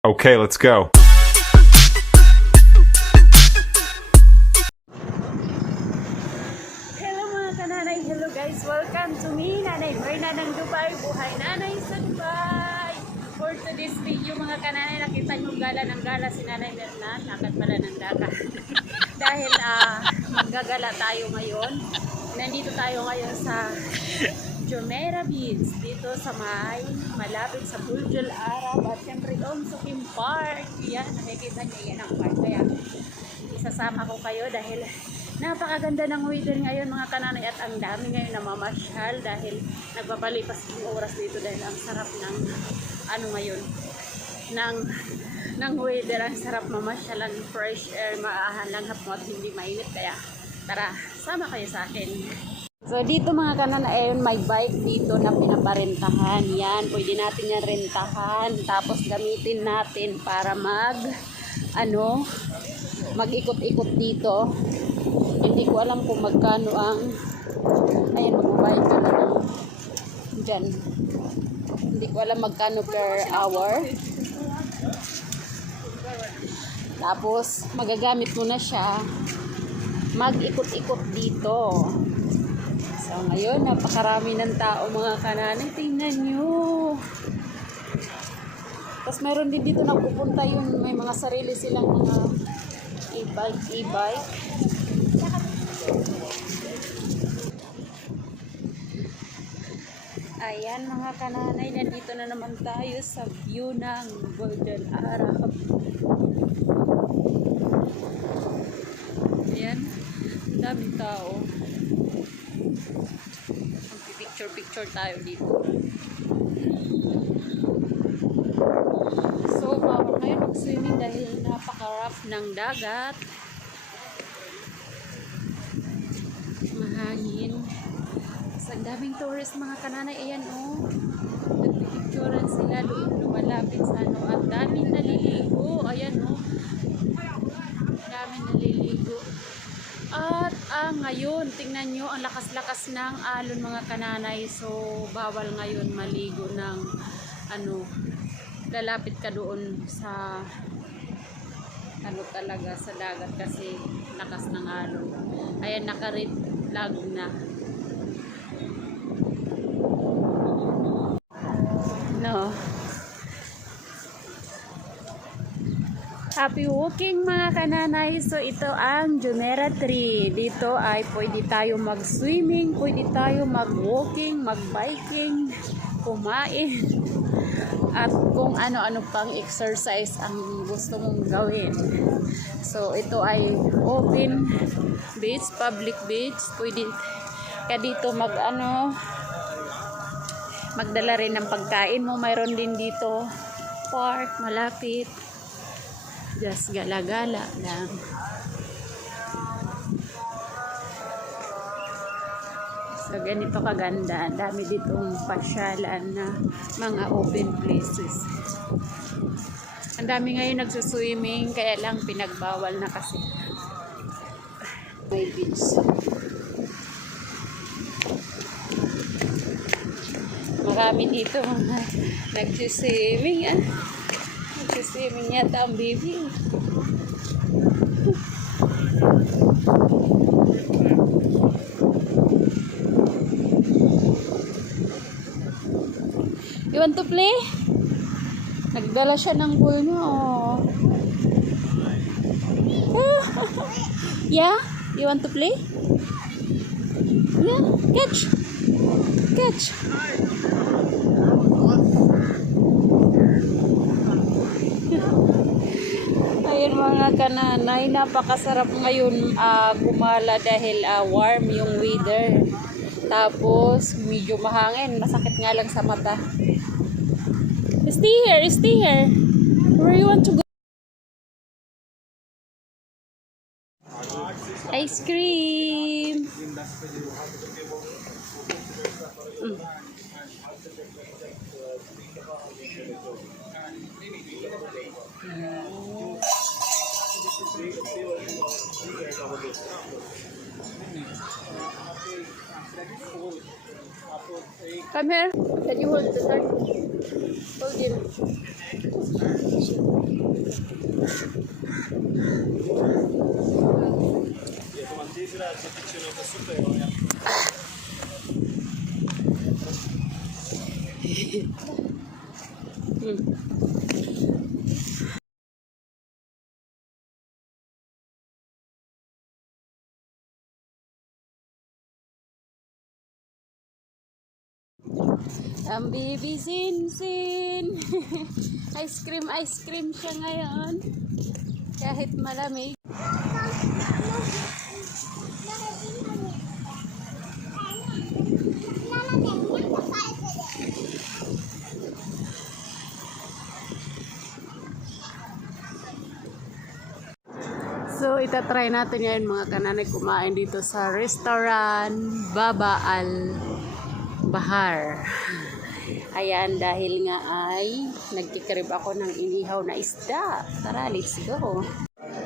Okay, let's go. Hello mga kananay, hello guys, welcome to me, Nanay Berna ng Dubai, buhay nanay sa Dubai. For today's video mga kananay, nakita nyo gala ng gala si Nanay Berna, lakad pala ng dagat. Dahil maggagala tayo ngayon, nandito tayo ngayon sa Jumeirah Beach, dito sa malapit sa Burj Al Arab at syempre doon sa Kim Park. Yan, nakikita nyo yan ang park. Kaya isasama ko kayo dahil napakaganda ng weather ngayon mga kananay at ang dami ngayon na mamasyal dahil nagbabalipas yung oras dito dahil ang sarap ng ngayon ng weather, ang sarap mamasyal, ang fresh air, maahanlanghap mo at hindi mainit. Kaya tara, sama kayo sa akin. So dito mga kananay, may bike dito na pinaparentahan. Yan, pwede natin yan rentahan tapos gamitin natin para mag-ikot-ikot dito. Hindi ko alam kung magkano ang magbabayad ka na lang dyan. Hindi ko alam magkano per hour. Tapos magagamit mo na siya mag-ikot-ikot dito. So ngayon napakarami ng tao mga kananay, tingnan nyo. Tapos mayroon din dito nagpupunta yung may mga sarili silang mga e-bike. Ayan mga kananay, nandito na naman tayo sa view ng Burj Al Arab. Ayan, daming tao. Picture tayo dito. So bawal ngayon mag-swimming dahil napaka-rough ng dagat. Mahangin. Ang daming tourist mga kananay. Ayan nagpipicturean sila doon lumalapit sa at daming naliligo. Ayan daming naliligo. At ngayon tingnan nyo ang lakas-lakas ng alon mga kananay. So bawal ngayon maligo ng lalapit ka doon sa talaga sa dagat kasi lakas ng alon. Ayan, naka-red flag na. No. Happy walking mga kananay. So ito ang Jumeirah Tree. Dito ay pwede tayo mag-swimming, pwede tayo mag-walking, mag-biking, kumain, at kung ano-ano pang exercise ang gusto mong gawin. So ito ay open beach, public beach. Pwede ka dito magdala rin ng pagkain mo. Mayroon din dito park malapit. Just gala-gala lang. So ganito kaganda. Dami ditong pasyalan na mga open places. Ang dami ngayon nagsuswimming, kaya lang pinagbawal na kasi may beach. Marami dito mga nagsuswimming. Nagsuswimming yata ang baby. You want to play? Nagdala siya ng ball niya. Yeah? You want to play? Yeah? Catch! Catch! Ayun mga kananay, napakasarap ngayon gumala dahil warm yung weather. Tapos medyo mahangin, masakit nga lang sa mata. Stay here. Where you want to go? Ice cream. Come here. Can you hold the card? Hold it. Ang baby Sinsin. Ice cream siya ngayon. Kahit malamig. So, itatry natin ngayon mga kananay kumain dito sa restaurant Baba Al Bahar. Ayan, dahil nga ay nagkikrib ako ng inihaw na isda. Tara, let's go.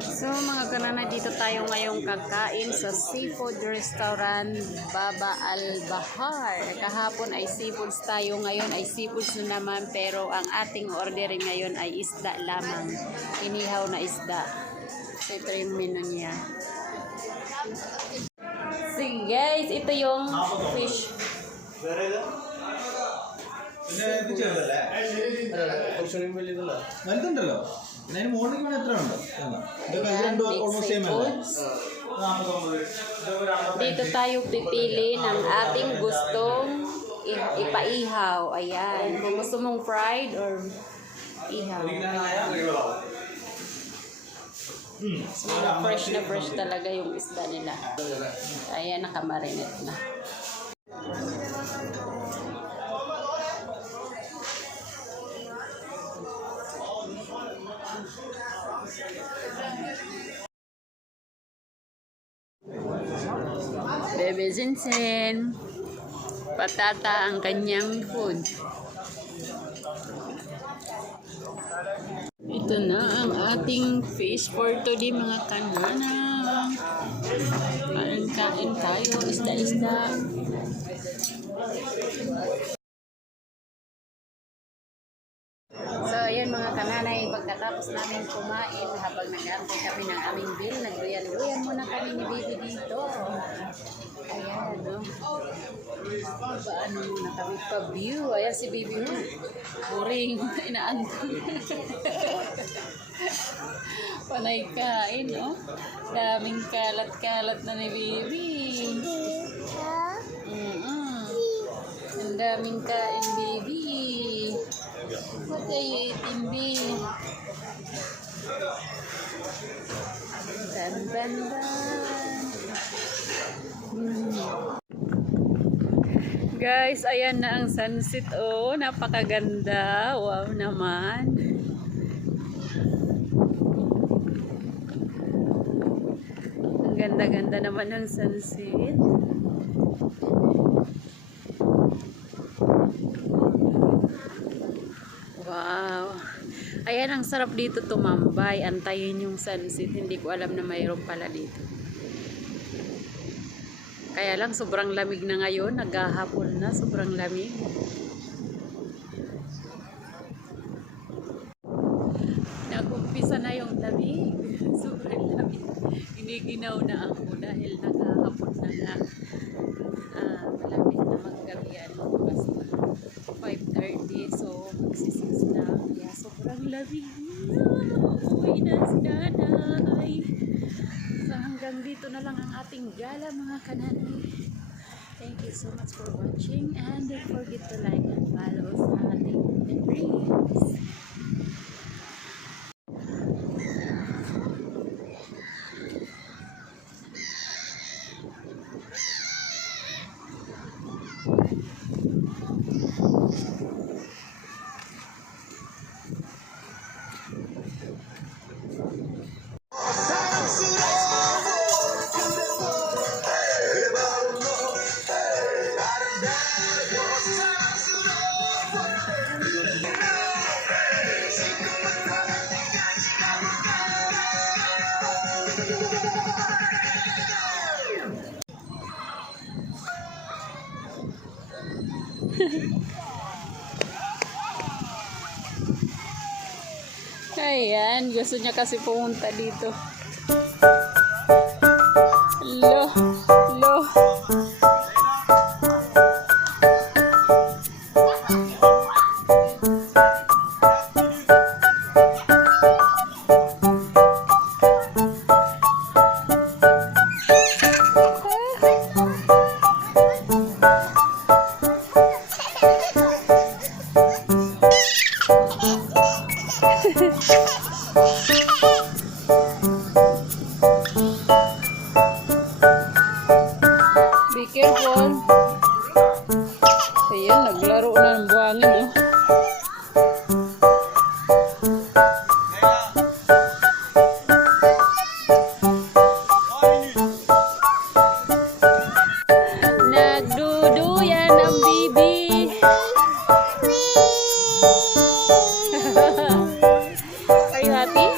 So, mga kananay, dito tayo ngayong kakain sa seafood restaurant Baba Al Bahar. Kahapon ay seafoods tayo, ngayon ay seafoods na naman, pero ang ating ordering ngayon ay isda lamang. Inihaw na isda. So, ito yung menu niya. So, guys, ito yung fish. വലുതുണ്ടല്ലോ അതിന് മോർണിംഗ് വേണം എത്ര ഉണ്ട് ഇതൊക്കെ ഇത് രണ്ടും almost same അല്ലേ Dito tayo pipili ng ating gustong ipaihaw. Ayan. Kung gusto mong fried or ihaw. So, fresh talaga yung isda nila. Ayan, nakamarinate na. Bebe Sinsin, patata ang kanyang food. Ito na ang ating fish for today mga kanana. Kain tayo, isda-isda. So, ayan mga kananay, pagkatapos namin kumain, habang nag-aantay kami ng aming bill, nagduyan-duyan muna kami ni Baby dito. Ayan, no? Paano muna kami pa-view? Ayan si Baby mo. Boring, inaantay. Panay kain, no? Daming kalat-kalat na ni Baby. Ang daming kain, Baby. What are you eating, baby? Ban. Guys, ayan na ang sunset. Oh, napakaganda. Wow naman. Ang ganda-ganda naman ng sunset. Wow. Ayan, ang sarap dito tumambay. Antayin yung sunset. Hindi ko alam na mayroon pala dito. Kaya lang, sobrang lamig na ngayon. Naghahapon na. Sobrang lamig. Nag-umpisa na yung lamig. Sobrang lamig. Giniginaw na ako dahil naghahapon na nga. Malamig na maggabihan. Basta 5:30. So, magsisis na. Kaya sobrang lamig na. Uwi na si nanay. So, hanggang dito na lang ang ating gala mga kananay. Thank you so much for watching. And don't forget to like and follow sa ating dreams. Ayan, gusto niya kasi pumunta dito. Lo, lo. Be careful. Ayan, naglaro na ng buhangin, oh. Nagduduyan ang bibi. Are you happy?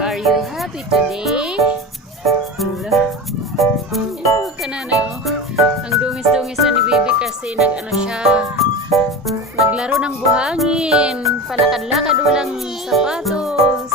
Are you happy today? Huwag ka na na, oh. Ang dungis-dungis na ni Bibi kasi nag-ano siya, naglaro ng buhangin, palakad-lakad walang sapatos.